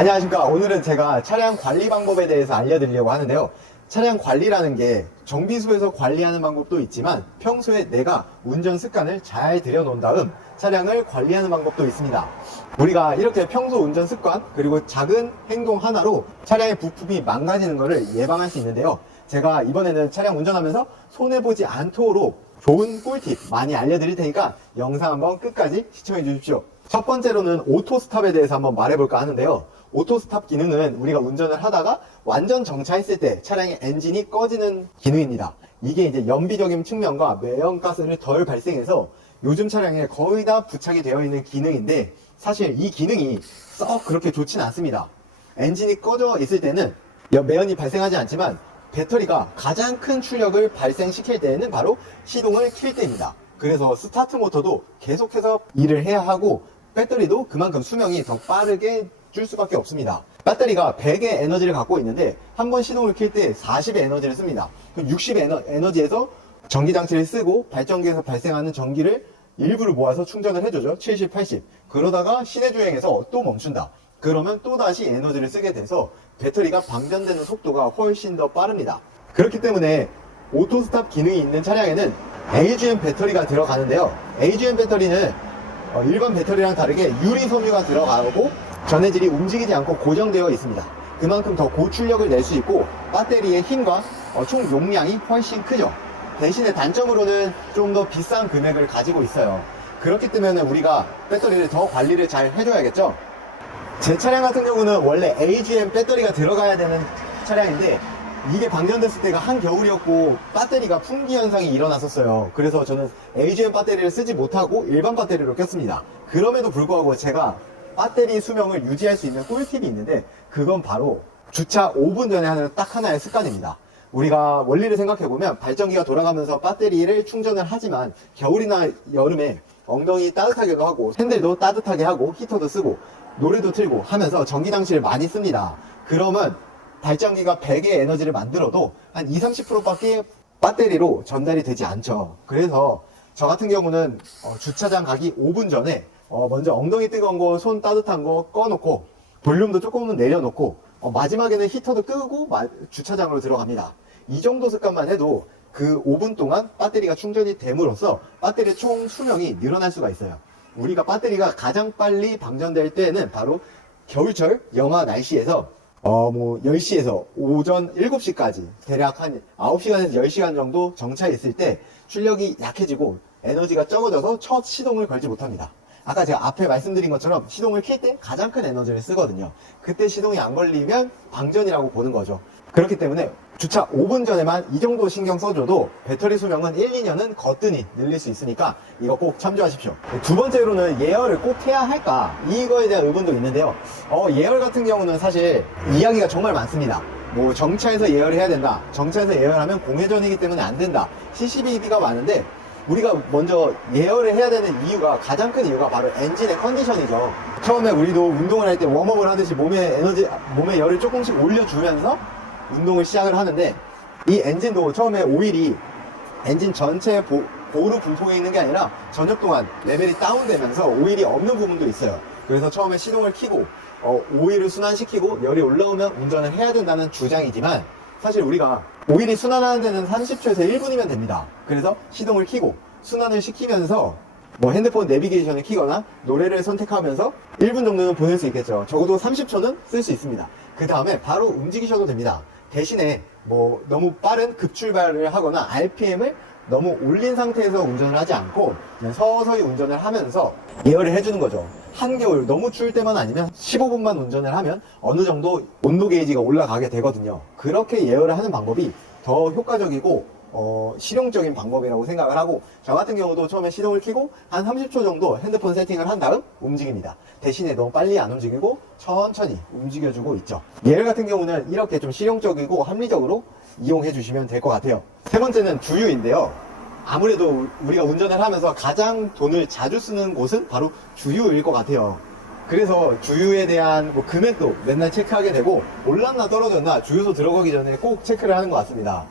안녕하십니까. 오늘은 제가 차량 관리 방법에 대해서 알려드리려고 하는데요. 차량 관리라는 게 정비소에서 관리하는 방법도 있지만 평소에 내가 운전 습관을 잘 들여놓은 다음 차량을 관리하는 방법도 있습니다. 우리가 이렇게 평소 운전 습관 그리고 작은 행동 하나로 차량의 부품이 망가지는 것을 예방할 수 있는데요. 제가 이번에는 차량 운전하면서 손해보지 않도록 좋은 꿀팁 많이 알려드릴 테니까 영상 한번 끝까지 시청해 주십시오. 첫 번째로는 오토스탑에 대해서 한번 말해볼까 하는데요. 오토스탑 기능은 우리가 운전을 하다가 완전 정차했을 때 차량의 엔진이 꺼지는 기능입니다. 이게 이제 연비적인 측면과 매연가스를 덜 발생해서 요즘 차량에 거의 다 부착이 되어 있는 기능인데 사실 이 기능이 썩 그렇게 좋지는 않습니다. 엔진이 꺼져 있을 때는 매연이 발생하지 않지만 배터리가 가장 큰 출력을 발생시킬 때에는 바로 시동을 킬 때입니다. 그래서 스타트 모터도 계속해서 일을 해야 하고 배터리도 그만큼 수명이 더 빠르게 줄 수밖에 없습니다. 배터리가 100의 에너지를 갖고 있는데 한 번 시동을 킬 때 40의 에너지를 씁니다. 그럼 60의 에너지에서 전기장치를 쓰고 발전기에서 발생하는 전기를 일부를 모아서 충전을 해주죠. 70, 80. 그러다가 시내주행에서 또 멈춘다. 그러면 또다시 에너지를 쓰게 돼서 배터리가 방전되는 속도가 훨씬 더 빠릅니다. 그렇기 때문에 오토스탑 기능이 있는 차량에는 AGM 배터리가 들어가는데요. AGM 배터리는 일반 배터리랑 다르게 유리 섬유가 들어가고 전해질이 움직이지 않고 고정되어 있습니다. 그만큼 더 고출력을 낼 수 있고 배터리의 힘과 총 용량이 훨씬 크죠. 대신에 단점으로는 좀 더 비싼 금액을 가지고 있어요. 그렇기 때문에 우리가 배터리를 더 관리를 잘 해줘야겠죠. 제 차량 같은 경우는 원래 AGM 배터리가 들어가야 되는 차량인데 이게 방전됐을 때가 한겨울이었고 배터리가 품귀 현상이 일어났었어요. 그래서 저는 AGM 배터리를 쓰지 못하고 일반 배터리로 꼈습니다. 그럼에도 불구하고 제가 배터리 수명을 유지할 수 있는 꿀팁이 있는데 그건 바로 주차 5분 전에 하는 딱 하나의 습관입니다. 우리가 원리를 생각해보면 발전기가 돌아가면서 배터리를 충전을 하지만 겨울이나 여름에 엉덩이 따뜻하게도 하고 핸들도 따뜻하게 하고 히터도 쓰고 노래도 틀고 하면서 전기장치를 많이 씁니다. 그러면 발전기가 100의 에너지를 만들어도 한 20, 30%밖에 배터리로 전달이 되지 않죠. 그래서 저 같은 경우는 주차장 가기 5분 전에 먼저 엉덩이 뜨거운 거, 손 따뜻한 거 꺼놓고 볼륨도 조금은 내려놓고 마지막에는 히터도 끄고 주차장으로 들어갑니다. 이 정도 습관만 해도 그 5분 동안 배터리가 충전이 됨으로써 배터리의 총 수명이 늘어날 수가 있어요. 우리가 배터리가 가장 빨리 방전될 때는 바로 겨울철 영하 날씨에서 10시에서 오전 7시까지 대략 한 9시간에서 10시간 정도 정차해 있을 때 출력이 약해지고 에너지가 적어져서 첫 시동을 걸지 못합니다. 아까 제가 앞에 말씀드린 것처럼 시동을 킬 때 가장 큰 에너지를 쓰거든요. 그때 시동이 안 걸리면 방전이라고 보는 거죠. 그렇기 때문에 주차 5분 전에만 이 정도 신경 써줘도 배터리 수명은 1, 2년은 거뜬히 늘릴 수 있으니까 이거 꼭 참조하십시오. 두 번째로는 예열을 꼭 해야 할까? 이거에 대한 의문도 있는데요. 예열 같은 경우는 사실 이야기가 정말 많습니다. 정차에서 예열을 해야 된다. 정차에서 예열하면 공회전이기 때문에 안 된다. CCBB가 많은데 우리가 먼저 예열을 해야 되는 이유가 가장 큰 이유가 바로 엔진의 컨디션이죠. 처음에 우리도 운동을 할 때 웜업을 하듯이 몸에 열을 조금씩 올려주면서 운동을 시작을 하는데 이 엔진도 처음에 오일이 엔진 전체에 고루 분포해 있는 게 아니라 저녁 동안 레벨이 다운되면서 오일이 없는 부분도 있어요. 그래서 처음에 시동을 켜고 오일을 순환시키고 열이 올라오면 운전을 해야 된다는 주장이지만 사실 우리가 오일이 순환하는 데는 30초에서 1분이면 됩니다. 그래서 시동을 켜고 순환을 시키면서 핸드폰 내비게이션을 켜거나 노래를 선택하면서 1분 정도는 보낼 수 있겠죠. 적어도 30초는 쓸 수 있습니다. 그 다음에 바로 움직이셔도 됩니다. 대신에 너무 빠른 급출발을 하거나 RPM을 너무 올린 상태에서 운전을 하지 않고 그냥 서서히 운전을 하면서 예열을 해주는 거죠. 한겨울 너무 추울 때만 아니면 15분만 운전을 하면 어느 정도 온도 게이지가 올라가게 되거든요. 그렇게 예열을 하는 방법이 더 효과적이고 실용적인 방법이라고 생각을 하고 저 같은 경우도 처음에 시동을 켜고 한 30초 정도 핸드폰 세팅을 한 다음 움직입니다. 대신에 너무 빨리 안 움직이고 천천히 움직여주고 있죠. 예열 같은 경우는 이렇게 좀 실용적이고 합리적으로 이용해 주시면 될 것 같아요. 세 번째는 주유인데요. 아무래도 우리가 운전을 하면서 가장 돈을 자주 쓰는 곳은 바로 주유일 것 같아요. 그래서 주유에 대한 금액도 맨날 체크하게 되고 올랐나 떨어졌나 주유소 들어가기 전에 꼭 체크를 하는 것 같습니다.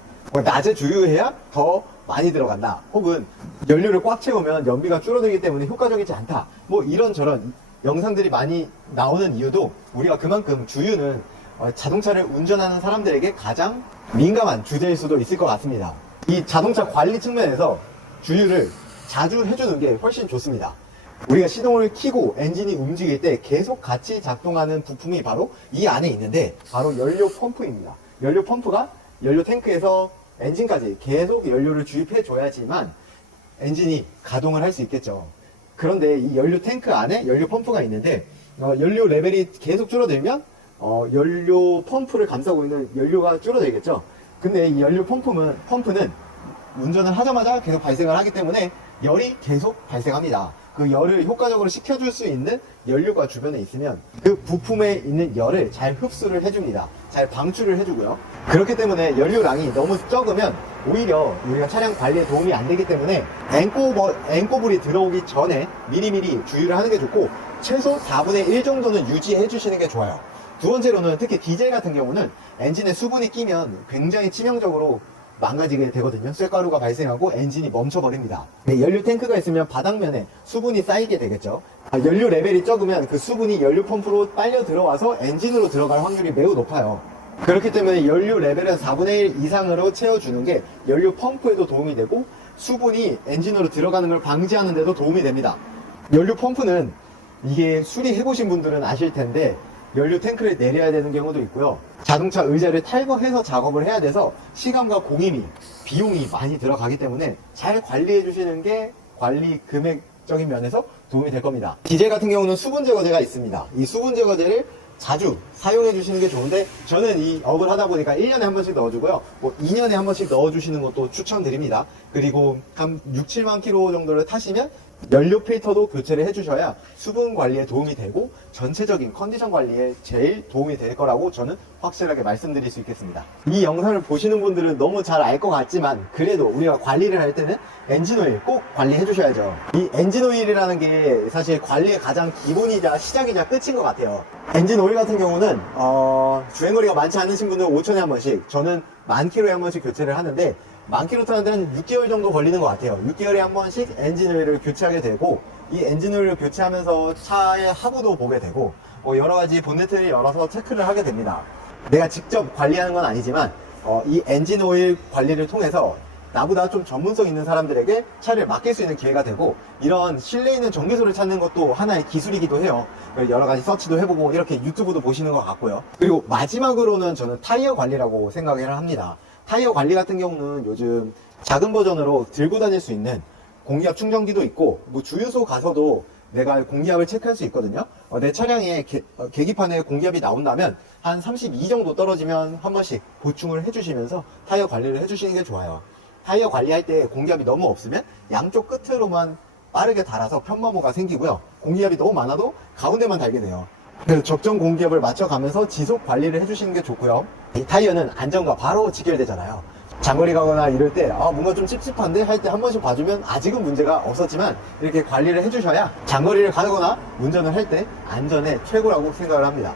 낮에 주유해야 더 많이 들어간다. 혹은 연료를 꽉 채우면 연비가 줄어들기 때문에 효과적이지 않다. 이런저런 영상들이 많이 나오는 이유도 우리가 그만큼 주유는 자동차를 운전하는 사람들에게 가장 민감한 주제일 수도 있을 것 같습니다. 이 자동차 관리 측면에서 주유를 자주 해주는 게 훨씬 좋습니다. 우리가 시동을 켜고 엔진이 움직일 때 계속 같이 작동하는 부품이 바로 이 안에 있는데 바로 연료 펌프입니다. 연료 펌프가 연료 탱크에서 엔진까지 계속 연료를 주입해 줘야지만 엔진이 가동을 할 수 있겠죠. 그런데 이 연료 탱크 안에 연료 펌프가 있는데 연료 레벨이 계속 줄어들면 연료 펌프를 감싸고 있는 연료가 줄어들겠죠. 근데 이 연료 펌프는 운전을 하자마자 계속 발생을 하기 때문에 열이 계속 발생합니다. 그 열을 효과적으로 식혀줄 수 있는 연료가 주변에 있으면 그 부품에 있는 열을 잘 흡수를 해줍니다. 잘 방출을 해주고요. 그렇기 때문에 연료량이 너무 적으면 오히려 우리가 차량 관리에 도움이 안 되기 때문에 앵꼬불이 들어오기 전에 미리미리 주유를 하는 게 좋고 최소 4분의 1 정도는 유지해 주시는 게 좋아요. 두 번째로는 특히 디젤 같은 경우는 엔진에 수분이 끼면 굉장히 치명적으로 망가지게 되거든요. 쇳가루가 발생하고 엔진이 멈춰버립니다. 연료 탱크가 있으면 바닥면에 수분이 쌓이게 되겠죠. 연료 레벨이 적으면 그 수분이 연료 펌프로 빨려 들어와서 엔진으로 들어갈 확률이 매우 높아요. 그렇기 때문에 연료 레벨은 4분의 1 이상으로 채워주는 게 연료 펌프에도 도움이 되고 수분이 엔진으로 들어가는 걸 방지하는 데도 도움이 됩니다. 연료 펌프는 이게 수리해보신 분들은 아실 텐데 연료 탱크를 내려야 되는 경우도 있고요. 자동차 의자를 탈거해서 작업을 해야 돼서 시간과 공임이, 비용이 많이 들어가기 때문에 잘 관리해 주시는 게 관리 금액적인 면에서 도움이 될 겁니다. 디젤 같은 경우는 수분 제거제가 있습니다. 이 수분 제거제를 자주 사용해 주시는 게 좋은데 저는 이 업을 하다 보니까 1년에 한 번씩 넣어주고요. 2년에 한 번씩 넣어주시는 것도 추천드립니다. 그리고 한 6, 7만 킬로 정도를 타시면 연료 필터도 교체를 해주셔야 수분 관리에 도움이 되고 전체적인 컨디션 관리에 제일 도움이 될 거라고 저는 확실하게 말씀드릴 수 있겠습니다. 이 영상을 보시는 분들은 너무 잘 알 것 같지만 그래도 우리가 관리를 할 때는 엔진오일 꼭 관리해 주셔야죠. 이 엔진오일이라는 게 사실 관리의 가장 기본이자 시작이자 끝인 것 같아요. 엔진오일 같은 경우는 주행거리가 많지 않으신 분들은 5천에 한 번씩, 저는 10,000km에 한 번씩 교체를 하는데 10,000km 타는 데는 6개월 정도 걸리는 것 같아요. 6개월에 한 번씩 엔진오일을 교체하게 되고 이 엔진오일을 교체하면서 차의 하부도 보게 되고 여러가지 본네트를 열어서 체크를 하게 됩니다. 내가 직접 관리하는 건 아니지만 이 엔진오일 관리를 통해서 나보다 좀 전문성 있는 사람들에게 차를 맡길 수 있는 기회가 되고 이런 실내에 있는 정비소를 찾는 것도 하나의 기술이기도 해요. 여러가지 서치도 해보고 이렇게 유튜브도 보시는 것 같고요. 그리고 마지막으로는 저는 타이어 관리라고 생각을 합니다. 타이어 관리 같은 경우는 요즘 작은 버전으로 들고 다닐 수 있는 공기압 충전기도 있고 주유소 가서도 내가 공기압을 체크할 수 있거든요. 내 차량에 계기판에 공기압이 나온다면 한 32 정도 떨어지면 한 번씩 보충을 해주시면서 타이어 관리를 해주시는 게 좋아요. 타이어 관리할 때 공기압이 너무 없으면 양쪽 끝으로만 빠르게 달아서 편마모가 생기고요. 공기압이 너무 많아도 가운데만 달게 돼요. 그래서 적정 공기압을 맞춰가면서 지속 관리를 해주시는 게 좋고요. 이 타이어는 안전과 바로 직결되잖아요. 장거리 가거나 이럴 때 뭔가 좀 찝찝한데 할 때 한 번씩 봐주면 아직은 문제가 없었지만 이렇게 관리를 해주셔야 장거리를 가거나 운전을 할 때 안전에 최고라고 생각을 합니다.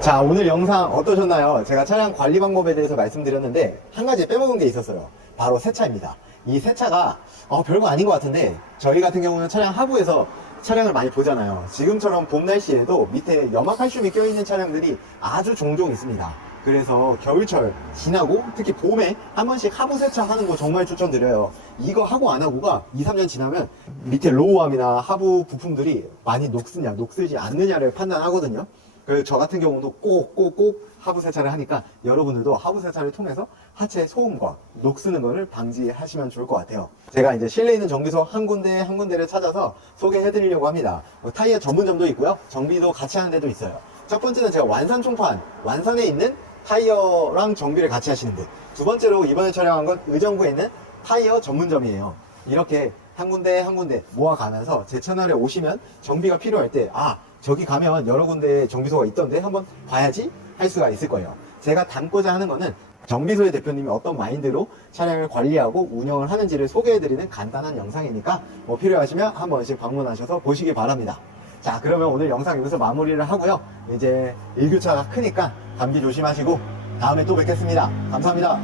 자, 오늘 영상 어떠셨나요? 제가 차량 관리 방법에 대해서 말씀드렸는데 한 가지 빼먹은 게 있었어요. 바로 세차입니다. 이 세차가 별거 아닌 것 같은데 저희 같은 경우는 차량 하부에서 차량을 많이 보잖아요. 지금처럼 봄 날씨에도 밑에 염화칼슘이 껴있는 차량들이 아주 종종 있습니다. 그래서 겨울철 지나고 특히 봄에 한 번씩 하부 세차하는 거 정말 추천드려요. 이거 하고 안 하고가 2, 3년 지나면 밑에 로우암이나 하부 부품들이 많이 녹쓰냐 녹슬지 않느냐를 판단하거든요. 그래서 저 같은 경우도 꼭 하부 세차를 하니까 여러분들도 하부 세차를 통해서 하체 소음과 녹쓰는 거를 방지하시면 좋을 것 같아요. 제가 이제 실내에 있는 정비소 한 군데를 찾아서 소개해 드리려고 합니다. 타이어 전문점도 있고요. 정비도 같이 하는 데도 있어요. 첫 번째는 제가 완산 총판, 완산에 있는 타이어랑 정비를 같이 하시는데, 두 번째로 이번에 촬영한 건 의정부에 있는 타이어 전문점이에요. 이렇게 한 군데 모아가면서 제 채널에 오시면 정비가 필요할 때 저기 가면 여러 군데 정비소가 있던데 한번 봐야지 할 수가 있을 거예요. 제가 담고자 하는 거는 정비소의 대표님이 어떤 마인드로 차량을 관리하고 운영을 하는지를 소개해드리는 간단한 영상이니까 필요하시면 한 번씩 방문하셔서 보시기 바랍니다. 자, 그러면 오늘 영상 여기서 마무리를 하고요. 이제 일교차가 크니까 감기 조심하시고 다음에 또 뵙겠습니다. 감사합니다.